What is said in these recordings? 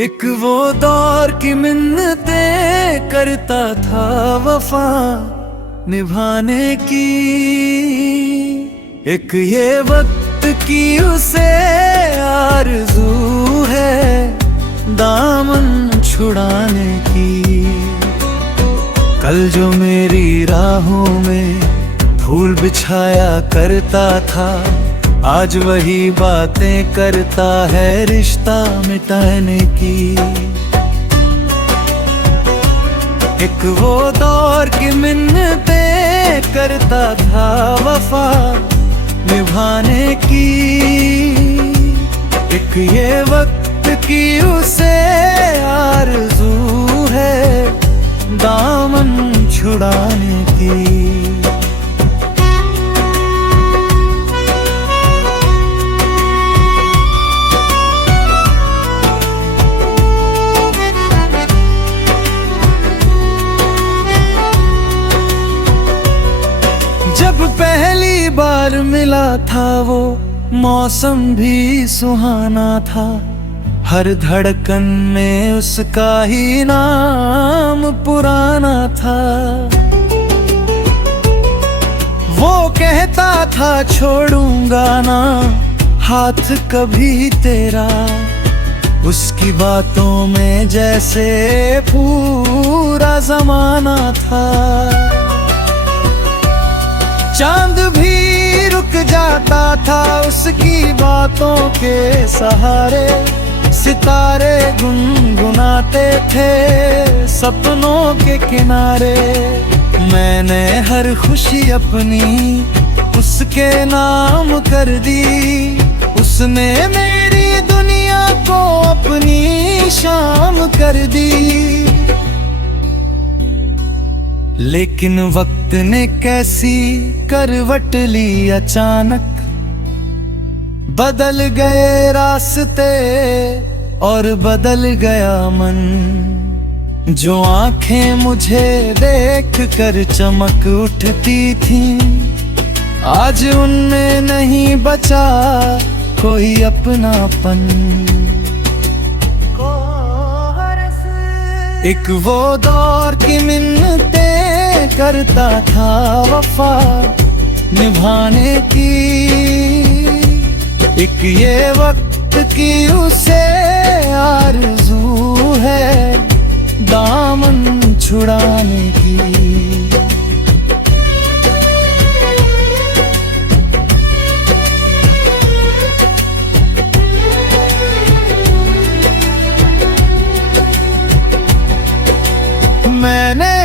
एक वो दौर की मिन्नतें करता था वफा निभाने की, एक ये वक्त की उसे आरज़ू है दामन छुड़ाने की। कल जो मेरी राहों में फूल बिछाया करता था, आज वही बातें करता है रिश्ता मिटाने की। एक वो दौर की मिन्नतें करता था वफा निभाने की, एक ये वक्त की उसे आरज़ू है दामन छुड़ाने की। जब पहली बार मिला था वो मौसम भी सुहाना था, हर धड़कन में उसका ही नाम पुराना था। वो कहता था छोड़ूंगा ना हाथ कभी तेरा, उसकी बातों में जैसे पूरा जमाना था। चांद भी रुक जाता था उसकी बातों के सहारे, सितारे गुनगुनाते थे सपनों के किनारे। मैंने हर खुशी अपनी उसके नाम कर दी, उसने मेरी दुनिया को अपनी शाम कर दी। लेकिन वक्त ने कैसी करवट ली अचानक, बदल गए रास्ते और बदल गया मन। जो आंखें मुझे देख कर चमक उठती थी, आज उनमें नहीं बचा कोई अपनापन। एक वो दौर की मिन्नतें करता था वफा निभाने की, एक ये वक्त की उसे आरज़ू है दामन छुड़ाने की। मैंने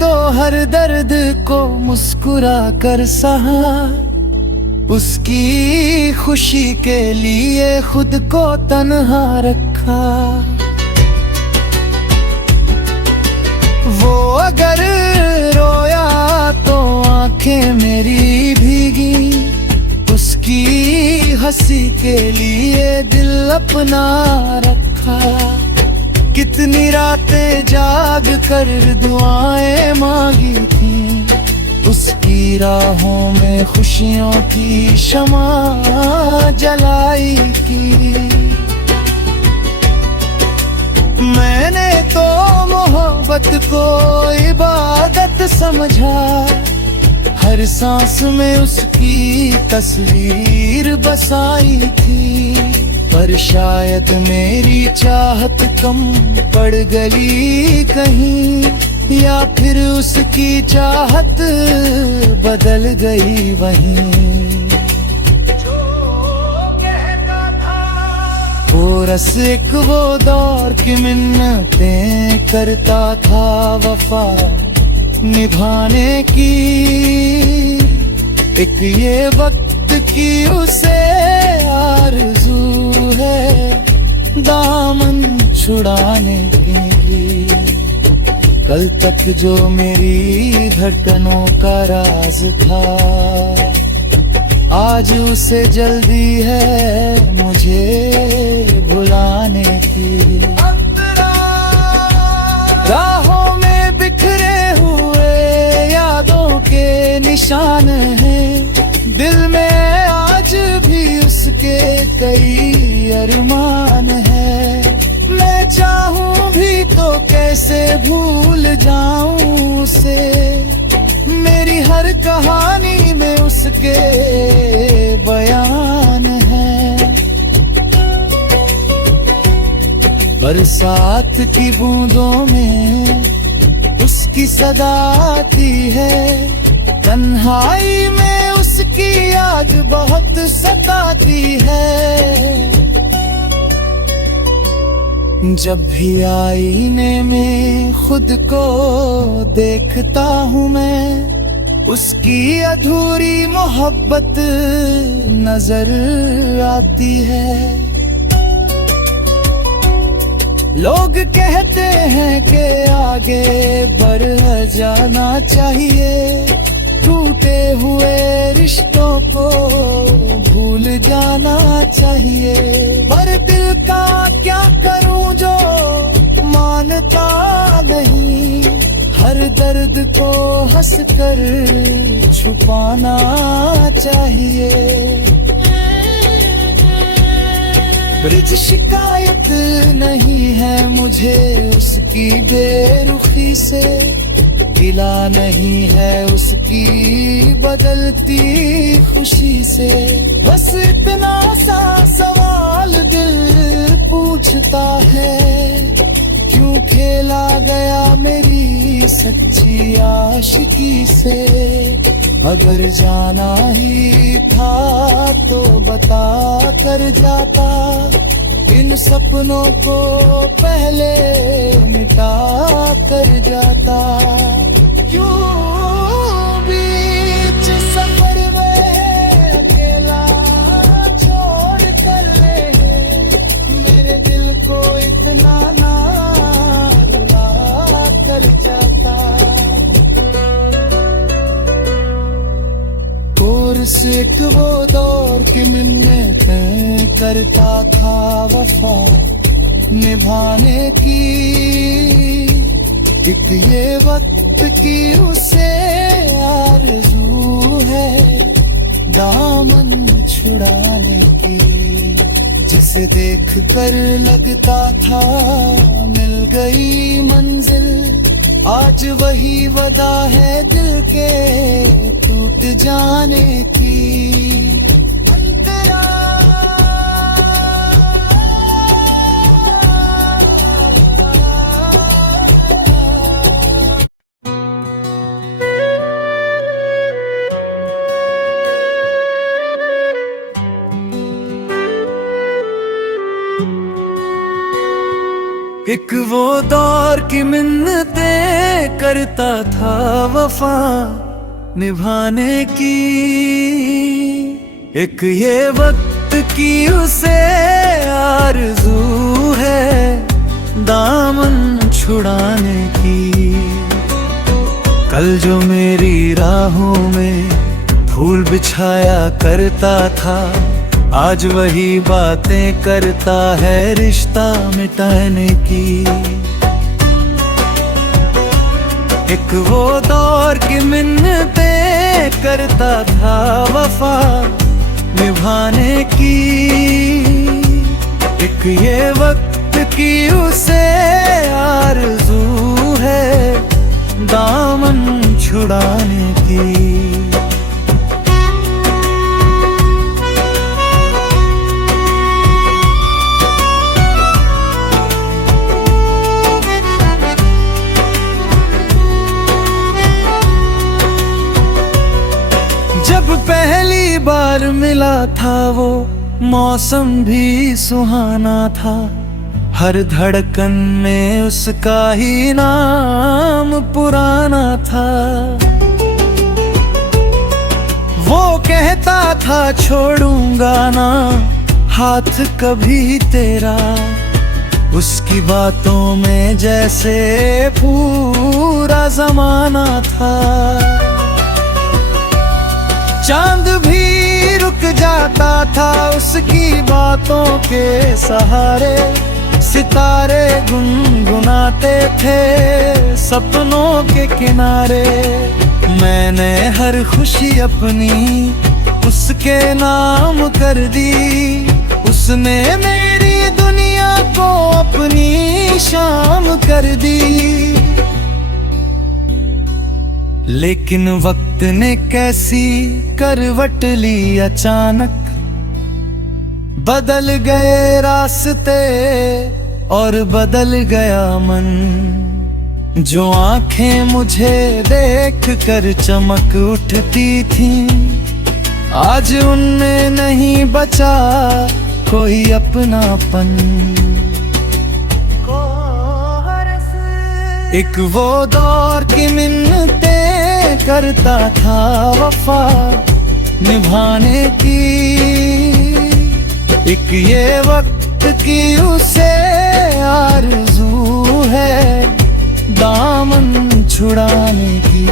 तो हर दर्द को मुस्कुरा कर सहा, उसकी खुशी के लिए खुद को तन्हा रखा। वो अगर रोया तो आंखें मेरी भीगी, उसकी हंसी के लिए दिल अपना रखा। कितनी रातें जाग कर दुआएं मांगी थी, उसकी राहों में खुशियों की शमा जलाई की। मैंने तो मोहब्बत को इबादत समझा, हर सांस में उसकी तस्वीर बसाई थी। पर शायद मेरी चाहत कम पड़ गई कहीं, या फिर उसकी चाहत बदल गई वहीं। वो रस एक वो दौर की मिन्नतें करता था वफा निभाने की, एक ये वक्त की उसे आरज़ू है दामन छुड़ाने की। कल तक जो मेरी धड़कनों का राज था, आज उसे जल्दी है मुझे भुलाने की। राहों में बिखरे हुए यादों के निशान हैं, दिल में आज भी उसके कई अरमान है। मैं भूल जाऊं उसे, मेरी हर कहानी में उसके बयान है। बरसात की बूंदों में उसकी सदा आती है, तन्हाई में उसकी याद बहुत सताती है। जब भी आईने में खुद को देखता हूँ मैं, उसकी अधूरी मोहब्बत नजर आती है। लोग कहते हैं कि आगे बढ़ जाना चाहिए, टूटे हुए रिश्तों को भूल जाना चाहिए। पर दिल का क्या करूं जो मानता नहीं, हर दर्द को हंसकर छुपाना चाहिए। ब्रिज शिकायत नहीं है मुझे उसकी बेरुखी से, गिला नहीं है उसकी बदलती खुशी से। बस इतना सा सवाल दिल पूछता है, क्यों खेला गया मेरी सच्ची आशिकी से। अगर जाना ही था तो बता कर जाता, इन सपनों को पहले मिटा कर जाता। क्यों बीच सफर में अकेला छोड़ कर मेरे दिल को इतना ना रुला कर जाता। कोर्स एक वो दौर की मिन्नतें करता था वफा निभाने की, एक ये वक्त की उसे आरज़ू है दामन छुड़ाने की। जिसे देख कर लगता था मिल गई मंजिल, आज वही वदा है दिल के टूट जाने की। एक वो दौर की मिन्नतें करता था वफा निभाने की, एक ये वक्त की उसे आरज़ू है दामन छुड़ाने की। कल जो मेरी राहों में फूल बिछाया करता था, आज वही बातें करता है रिश्ता मिटाने की। एक वो दौर की मिन्नतें करता था वफा निभाने की, एक ये वक्त की उसे आरज़ू है दामन छुड़ाने की। जब पहली बार मिला था वो मौसम भी सुहाना था, हर धड़कन में उसका ही नाम पुराना था। वो कहता था छोड़ूंगा ना हाथ कभी तेरा, उसकी बातों में जैसे पूरा जमाना था। चांद भी रुक जाता था उसकी बातों के सहारे, सितारे गुनगुनाते थे सपनों के किनारे। मैंने हर खुशी अपनी उसके नाम कर दी, उसने मेरी दुनिया को अपनी शाम कर दी। लेकिन वक्त ने कैसी करवट ली अचानक, बदल गए रास्ते और बदल गया मन। जो आंखें मुझे देख कर चमक उठती थी, आज उनमें नहीं बचा कोई अपनापन। एक वो दौर की मिन्नतें करता था वफा निभाने की, एक ये वक्त की उसे आरज़ू है दामन छुड़ाने की।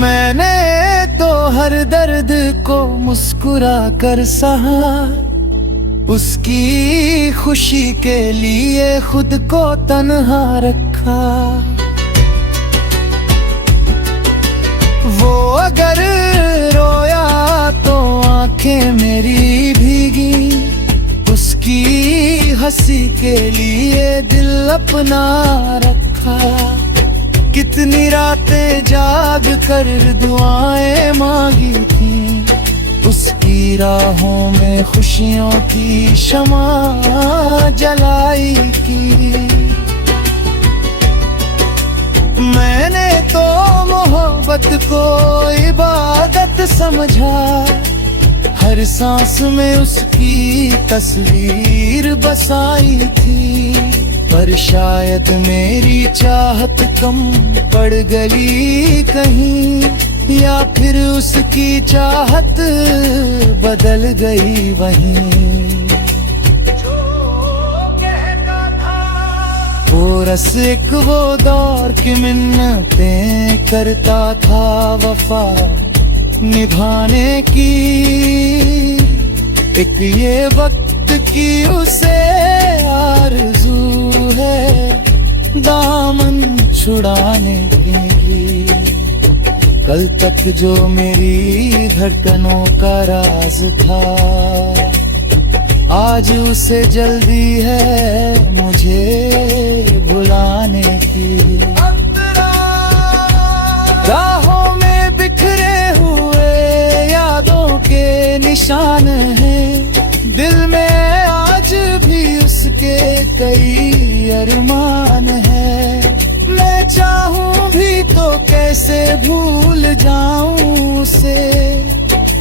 मैंने तो हर दर्द को मुस्कुरा कर सहा, उसकी खुशी के लिए खुद को तन्हा रखा। वो अगर रोया तो आंखें मेरी भीगी, उसकी हंसी के लिए दिल अपना रखा। कितनी रातें जाग कर दुआएं मांगी थी, उसकी राहों में खुशियों की शमा जलाई की। मैंने तो मोहब्बत को इबादत समझा, हर सांस में उसकी तस्वीर बसाई थी। पर शायद मेरी चाहत कम पड़ गई कहीं, या फिर उसकी चाहत बदल गई वहीं। जो कहता था वो रस एक वो दौर की मिन्नतें करता था वफा निभाने की, एक ये वक्त की उसे आरज़ू है दामन छुड़ाने की। कल तक जो मेरी धड़कनों का राज था, आज उसे जल्दी है मुझे भुलाने की। राहों में बिखरे हुए यादों के निशान हैं, दिल में आज भी उसके कई अरमान है। मैं चाहूं भी तो कैसे भूल जाऊं उसे,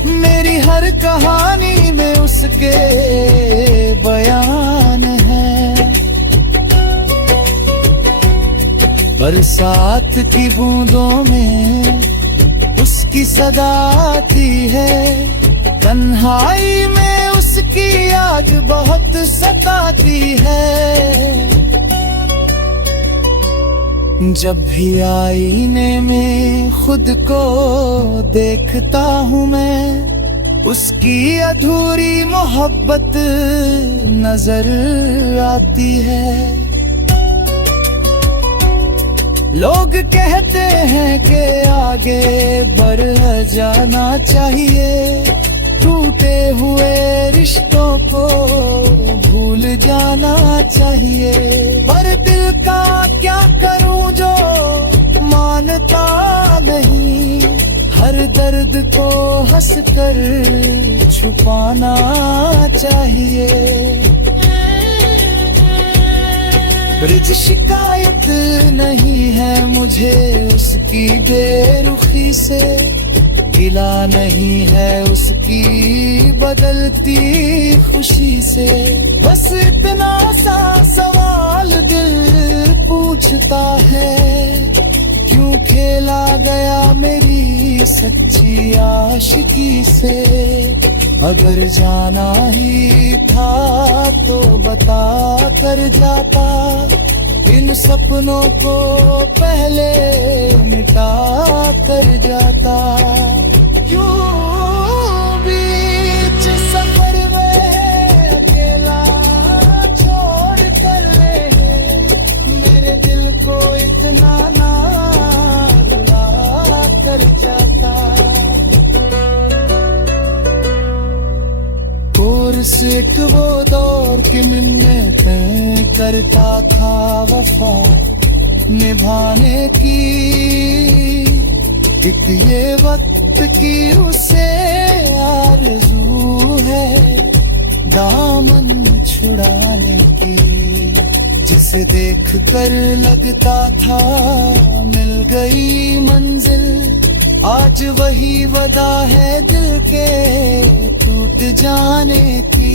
मेरी हर कहानी में उसके बयान है। बरसात की बूंदों में उसकी सदा आती है, तन्हाई में उसकी याद बहुत सताती है। जब भी आईने में खुद को देखता हूँ मैं, उसकी अधूरी मोहब्बत नजर आती है। लोग कहते हैं कि आगे बढ़ जाना चाहिए, टूटे हुए रिश्तों को भूल जाना चाहिए। पर दिल का क्या करूं जो मानता नहीं, हर दर्द को हंसकर छुपाना चाहिए। ब्रिज शिकायत नहीं है मुझे उसकी बेरुखी से, गिला नहीं है उसकी बदलती खुशी से। बस इतना सा सवाल दिल पूछता है, क्यों खेला गया मेरी सच्ची आशिकी से। अगर जाना ही था तो बता कर जाता, इन सपनों को पहले मिटा कर जाता। क्यों बीच सफर में अकेला छोड़ कर रहे, मेरे दिल को इतना ना रुला कर जाता। एक वो दौर की मिन्नतें करता था वफा निभाने की, एक ये वक्त की उसे आरज़ू है दामन छुड़ाने की। जिसे देख कर लगता था मिल गई मंजिल, आज वही वदा है दिल के टूट जाने की।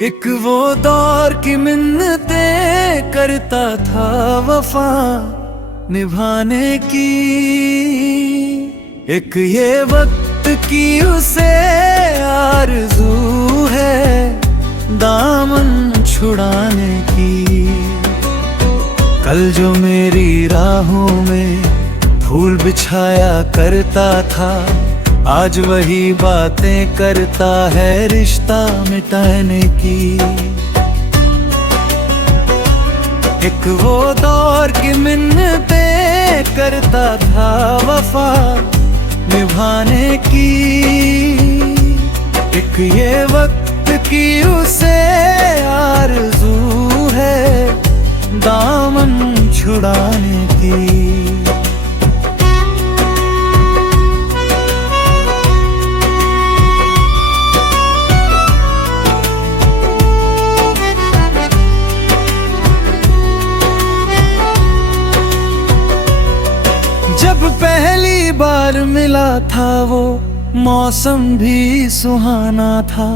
एक वो दौर की मिन्नतें करता था वफा निभाने की, एक ये वक्त की उसे आरज़ू है दामन छुड़ाने की। कल जो मेरी राहों में फूल बिछाया करता था, आज वही बातें करता है रिश्ता मिटाने की। एक वो दौर की मिन्नतें करता था वफा निभाने की, एक ये वक्त की उसे आरज़ू है दामन छुड़ाने की। जब पहली बार मिला था वो मौसम भी सुहाना था,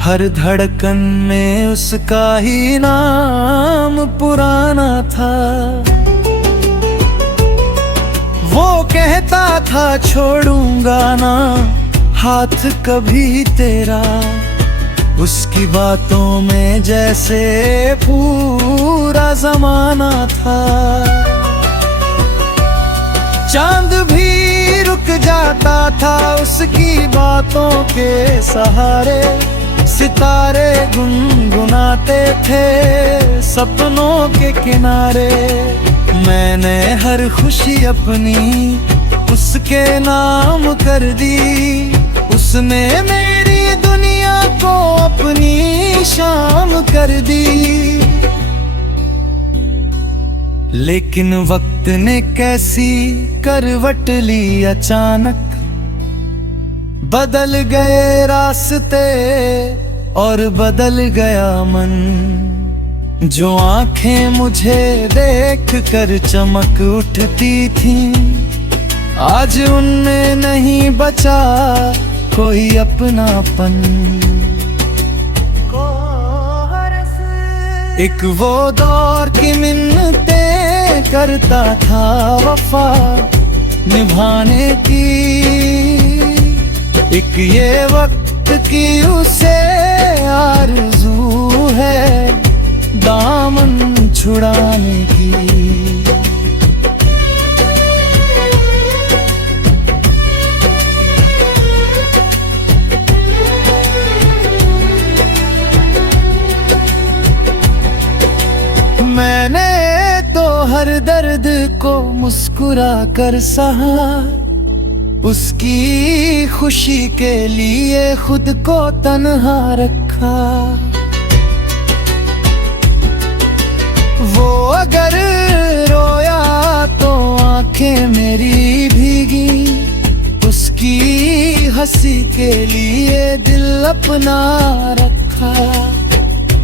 हर धड़कन में उसका ही नाम पुराना था। वो कहता था छोड़ूंगा ना हाथ कभी तेरा, उसकी बातों में जैसे पूरा जमाना था। चांद भी रुक जाता था उसकी बातों के सहारे, सितारे गुनगुनाते थे सपनों के किनारे। मैंने हर खुशी अपनी उसके नाम कर दी, उसने मेरी दुनिया को अपनी शाम कर दी। लेकिन वक्त ने कैसी करवट ली अचानक, बदल गए रास्ते और बदल गया मन। जो आंखें मुझे देख कर चमक उठती थीं, आज उनमें नहीं बचा कोई अपनापन। एक वो दौर की मिन्नतें करता था वफा निभाने की, एक ये वक्त की उसे आरज़ू है दामन छुड़ाने की। मैंने तो हर दर्द को मुस्कुरा कर सहा, उसकी खुशी के लिए खुद को तन्हा रखा। वो अगर रोया तो आंखें मेरी भीगी, उसकी हंसी के लिए दिल अपना रखा।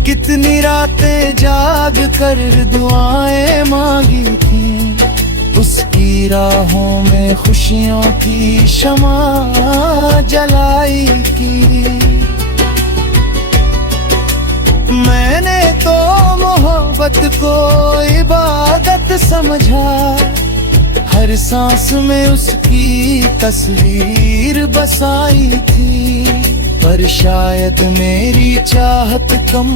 कितनी रातें जाग कर दुआएं मांगी थी, उसकी राहों में खुशियों की शमा जलाई की। मैंने तो मोहब्बत को इबादत समझा, हर सांस में उसकी तस्वीर बसाई थी। पर शायद मेरी चाहत कम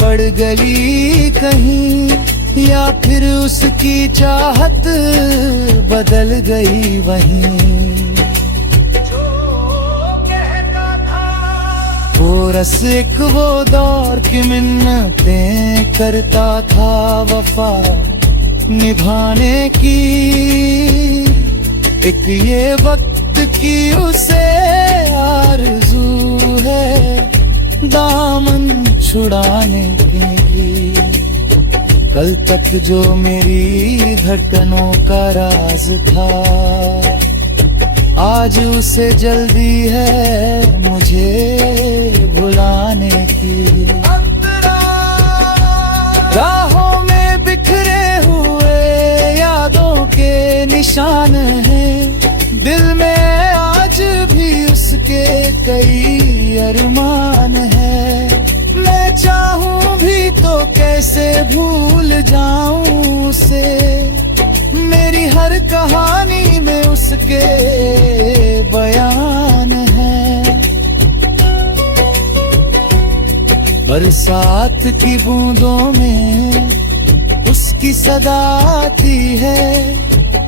पड़ गई कहीं, या फिर उसकी चाहत बदल गई वहीं। वो रस एक वो दौर की मिन्नतें करता था वफा निभाने की, एक ये वक्त की उसे आरज़ू है दामन छुड़ाने की। कल तक जो मेरी धड़कनों का राज था, आज उसे जल्दी है मुझे भुलाने की। राहों में बिखरे हुए यादों के निशान हैं, दिल में आज भी उसके कई अरमान है। मैं चाहूं भी तो कैसे भूल जाऊं उसे, मेरी हर कहानी में उसके बयान है। बरसात की बूंदों में उसकी सदा आती है,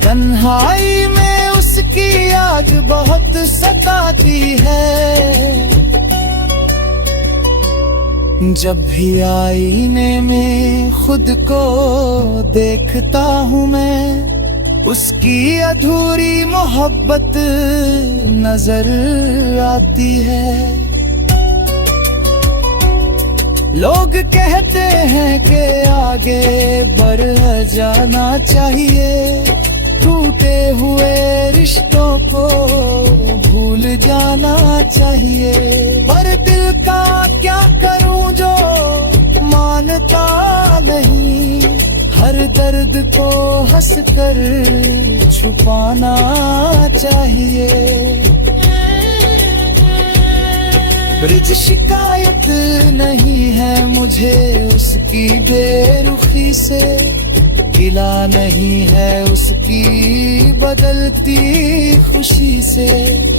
तन्हाई में उसकी याद बहुत सताती है। जब भी आईने में खुद को देखता हूँ मैं, उसकी अधूरी मोहब्बत नजर आती है। लोग कहते हैं कि आगे बढ़ जाना चाहिए, टूटे हुए रिश्तों को भूल जाना चाहिए। पर दिल का क्या करूं जो मानता नहीं, हर दर्द को हंसकर छुपाना चाहिए। ब्रिज शिकायत नहीं है मुझे उसकी बेरुखी से, गिला नहीं है उसकी बदलती खुशी से।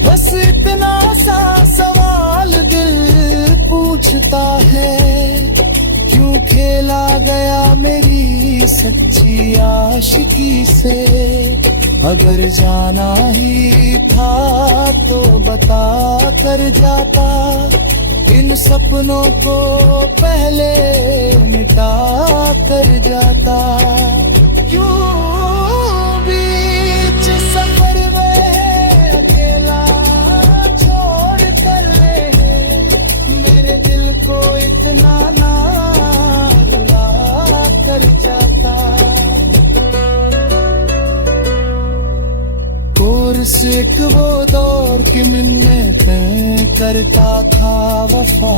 बस इतना सा सवाल दिल पूछता है, क्यों खेला गया मेरी सच्ची आशिकी से। अगर जाना ही था तो बता कर जाता, इन सपनों को पहले मिटा कर जाता। क्यों बीच सफर में अकेला छोड़ कर मेरे दिल को इतना ना रुला कर जाता। कोर्स एक वो दौर की मिन्नतें करता था वफा